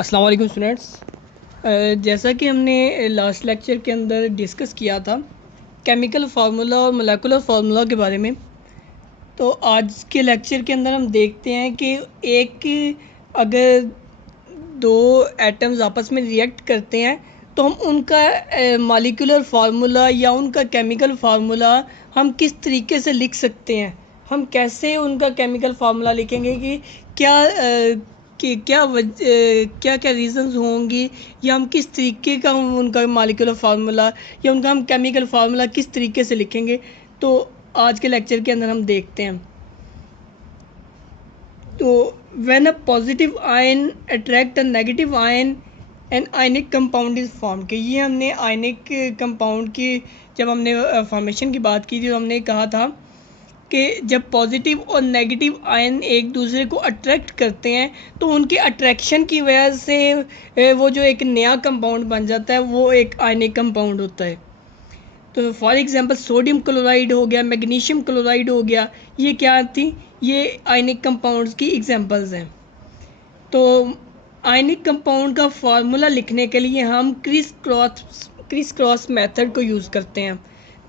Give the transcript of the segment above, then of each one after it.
अस्सलाम वालेकुम स्टूडेंट्स। जैसा कि हमने लास्ट लेक्चर के अंदर डिस्कस किया था केमिकल फार्मूला और मोलेकुलर फार्मूला के बारे में, तो आज के लेक्चर के अंदर हम देखते हैं कि एक अगर दो एटम्स आपस में रिएक्ट करते हैं तो हम उनका मॉलिक्यूलर फार्मूला या उनका केमिकल फार्मूला हम किस तरीके से लिख सकते हैं। हम कैसे उनका केमिकल फार्मूला लिखेंगे कि क्या कि क्या क्या रीज़न्स होंगी, या हम किस तरीके का हम उनका मॉलिक्यूलर फार्मूला या उनका हम केमिकल फार्मूला किस तरीके से लिखेंगे, तो आज के लेक्चर के अंदर हम देखते हैं। तो when a positive ion attract a negative ion an ionic compound is form, कि ये हमने आयनिक कंपाउंड की जब हमने फॉर्मेशन की बात की थी तो हमने कहा था कि जब पॉजिटिव और नेगेटिव आयन एक दूसरे को अट्रैक्ट करते हैं तो उनकी अट्रैक्शन की वजह से वो जो एक नया कंपाउंड बन जाता है वो एक आयनिक कंपाउंड होता है। तो फॉर एग्जांपल सोडियम क्लोराइड हो गया, मैग्नीशियम क्लोराइड हो गया, ये क्या थी, ये आयनिक कंपाउंड्स की एग्जांपल्स हैं। तो आयनिक कंपाउंड का फार्मूला लिखने के लिए हम क्रिस क्रॉस मेथड को यूज़ करते हैं।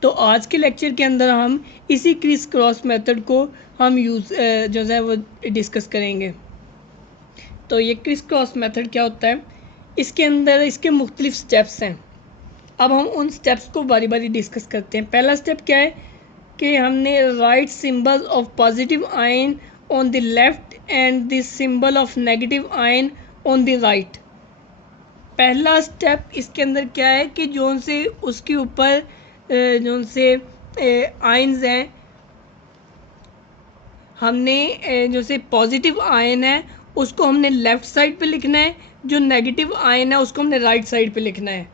तो आज के लेक्चर के अंदर हम इसी क्रिस क्रॉस मेथड को हम जो है वो डिस्कस करेंगे। तो ये क्रिस क्रॉस मेथड क्या होता है, इसके अंदर इसके मुख्तलिफ स्टेप्स हैं। अब हम उन स्टेप्स को बारी बारी डिस्कस करते हैं। पहला स्टेप क्या है कि हमने right symbol of positive ion on the left and the symbol of negative ion on the right. पहला स्टेप इसके अंदर क्या है कि जो से उसके ऊपर जो से आयन्स हैं, हमने जो से पॉजिटिव आयन है उसको हमने लेफ़्ट साइड पे लिखना है, जो नेगेटिव आयन है उसको हमने राइट साइड पे लिखना है।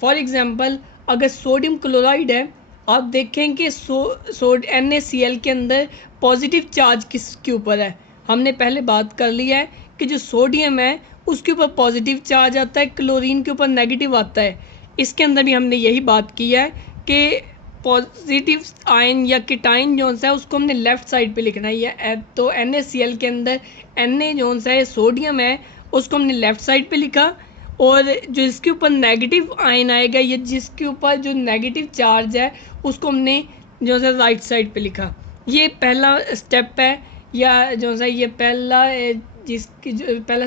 फॉर एग्ज़ाम्पल अगर सोडियम क्लोराइड है, आप देखें कि NaCl के अंदर पॉजिटिव चार्ज किसके ऊपर है। हमने पहले बात कर लिया है कि जो सोडियम है उसके ऊपर पॉजिटिव चार्ज आता है, क्लोरीन के ऊपर नेगेटिव आता है। इसके अंदर भी हमने यही बात की है कि पॉजिटिव आयन या कीटाइन जोन सा है उसको हमने लेफ़्ट साइड पे लिखना है। तो NaCl के अंदर Na जोन सा है सोडियम है उसको हमने लेफ़्ट साइड पे लिखा, और जो इसके ऊपर नेगेटिव आयन आएगा या जिसके ऊपर जो नेगेटिव चार्ज है उसको हमने जो है राइट साइड पे लिखा। ये पहला स्टेप है, या जो है ये पहला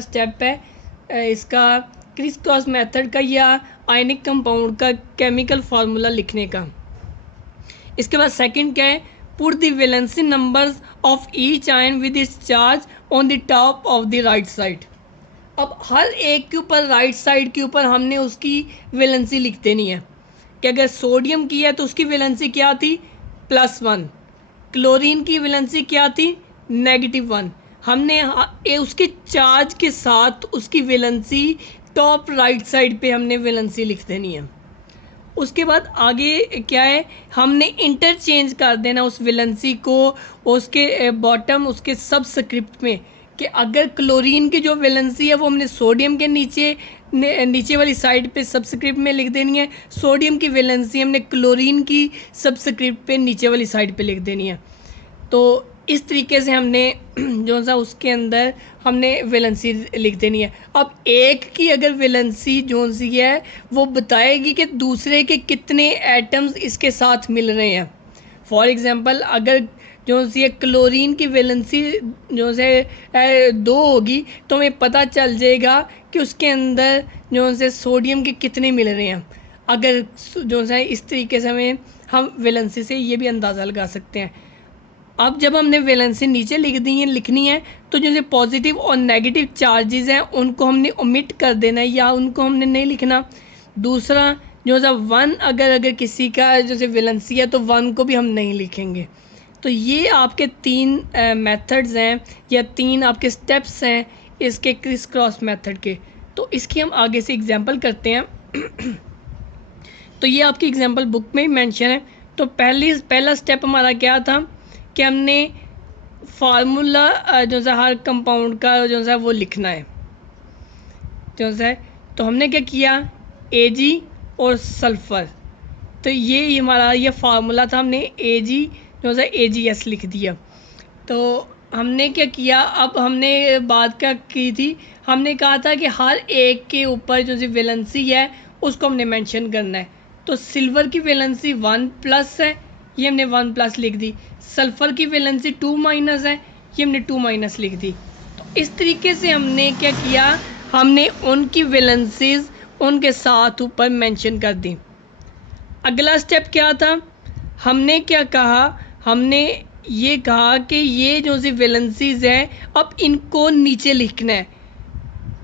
स्टेप है इसका क्रिस क्रॉस मेथड का या आयनिक कंपाउंड का केमिकल फार्मूला लिखने का। इसके बाद सेकंड क्या है, put the valency numbers of each ion with its charge on the top of the right side. अब हर एक के ऊपर राइट साइड के ऊपर हमने उसकी वैलेंसी लिख देनी है कि अगर सोडियम की है तो उसकी वैलेंसी क्या थी, +1। क्लोरीन की वैलेंसी क्या थी, -1। हमने उसके चार्ज के साथ उसकी वैलेंसी टॉप राइट साइड पे हमने वैलेंसी लिख देनी है। उसके बाद आगे क्या है, हमने इंटरचेंज कर देना उस वैलेंसी को उसके बॉटम उसके सबस्क्रिप्ट में, कि अगर क्लोरीन की जो वैलेंसी है वो हमने सोडियम के नीचे वाली साइड पे सबस्क्रिप्ट में लिख देनी है, सोडियम की वैलेंसी हमने क्लोरीन की सबस्क्रिप्ट पे नीचे वाली साइड पे लिख देनी है। तो इस तरीके से हमने जो सा उसके अंदर हमने वैलेंसी लिख देनी है। अब एक की अगर वैलेंसी जो सी है वो बताएगी कि दूसरे के कितने एटम्स इसके साथ मिल रहे हैं। फॉर एग्ज़ाम्पल अगर जो सी है क्लोरीन की वैलेंसी जो से 2 होगी तो हमें पता चल जाएगा कि उसके अंदर जो से सोडियम के कितने मिल रहे हैं। अगर जो है इस तरीके से हम वैलेंसी से ये भी अंदाज़ा लगा सकते हैं। अब जब हमने वैलेंसी नीचे लिखनी है तो जैसे पॉजिटिव और नेगेटिव चार्जेस हैं उनको हमने ओमिट कर देना है या उनको हमने नहीं लिखना। दूसरा जो है 1, अगर किसी का जैसे वैलेंसी है तो 1 को भी हम नहीं लिखेंगे। तो ये आपके 3 मेथड्स हैं या 3 आपके स्टेप्स हैं इसके क्रिस क्रॉस मेथड के। तो इसकी हम आगे से एग्जांपल करते हैं। तो ये आपकी एग्जांपल बुक में ही मेंशन है। तो पहला स्टेप हमारा क्या था कि हमने फार्मूला जो सा हर कंपाउंड का जो सा वो लिखना है जो सा। तो हमने क्या किया, Ag और सल्फ़र, तो ये हमारा ये फार्मूला था, हमने Ag जो सा AgS लिख दिया। तो हमने क्या किया, अब हमने बात क्या की थी, हमने कहा था कि हर एक के ऊपर जो सी वैलेंसी है उसको हमने मेंशन करना है। तो सिल्वर की वैलेंसी 1+ है, ये हमने 1+ लिख दी। सल्फ़र की वैलेंसी 2- है, ये हमने 2- लिख दी। तो इस तरीके से हमने क्या किया, हमने उनकी वैलेंसीज उनके साथ ऊपर मेंशन कर दी। अगला स्टेप क्या था, हमने क्या कहा, हमने ये कहा कि ये जो सी वैलेंसीज है अब इनको नीचे लिखना है।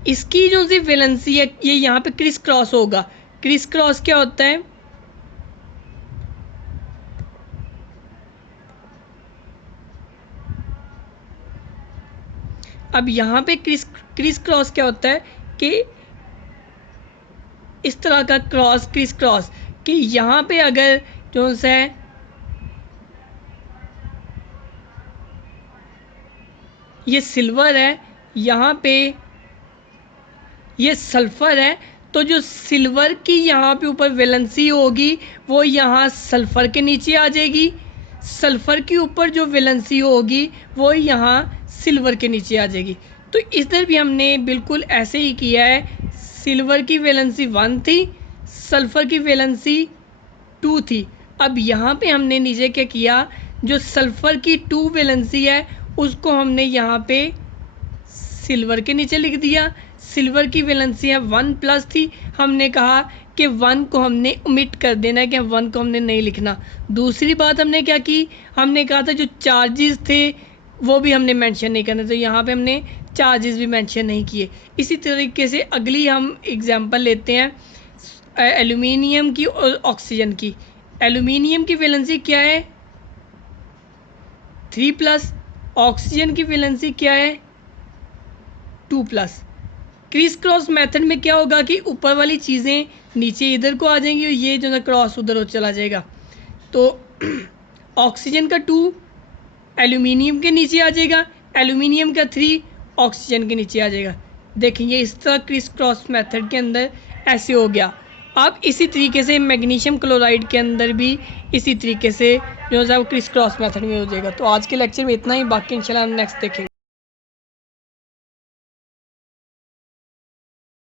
इसकी जो सी वैलेंसी है ये यहाँ पे क्रिस क्रॉस होगा। क्रिस क्रॉस क्या होता है, अब यहाँ पे क्रिस क्रॉस क्या होता है कि इस तरह का क्रॉस, क्रिस क्रॉस, कि यहाँ पे अगर जो है ये सिल्वर है, यहाँ पे ये सल्फ़र है, तो जो सिल्वर की यहाँ पे ऊपर वैलेंसी होगी वो यहाँ सल्फ़र के नीचे आ जाएगी। सल्फ़र के ऊपर जो वैलेंसी होगी वो यहाँ सिल्वर के नीचे आ जाएगी। तो इधर भी हमने बिल्कुल ऐसे ही किया है। सिल्वर की वैलेंसी 1 थी, सल्फ़र की वैलेंसी 2 थी। अब यहाँ पे हमने नीचे क्या किया, जो सल्फ़र की 2 वैलेंसी है उसको हमने यहाँ पे सिल्वर के नीचे लिख दिया। सिल्वर की वैलेंसी है 1+ थी, हमने कहा कि 1 को हमने ओमिट कर देना है, कि 1 को हमने नहीं लिखना। दूसरी बात हमने क्या की, हमने कहा था जो चार्जेस थे वो भी हमने मेंशन नहीं करना, तो यहाँ पे हमने चार्जेस भी मेंशन नहीं किए। इसी तरीके से अगली हम एग्जांपल लेते हैं एल्यूमिनियम की और ऑक्सीजन की। एल्यूमिनियम की वैलेंसी क्या है, 3+। ऑक्सीजन की वैलेंसी क्या है, 2+। क्रिस क्रॉस मेथड में क्या होगा कि ऊपर वाली चीज़ें नीचे इधर को आ जाएंगी और ये जो है क्रॉस उधर चला जाएगा। तो ऑक्सीजन का 2 एल्यूमिनियम के नीचे आ जाएगा, एल्यूमिनियम का 3 ऑक्सीजन के नीचे आ जाएगा। देखेंगे इस तरह क्रिस क्रॉस मेथड के अंदर ऐसे हो गया। अब इसी तरीके से मैग्नीशियम क्लोराइड के अंदर भी इसी तरीके से जो है वो क्रिस क्रॉस मेथड में हो जाएगा। तो आज के लेक्चर में इतना ही, बाकी इंशाल्लाह हम नेक्स्ट देखेंगे।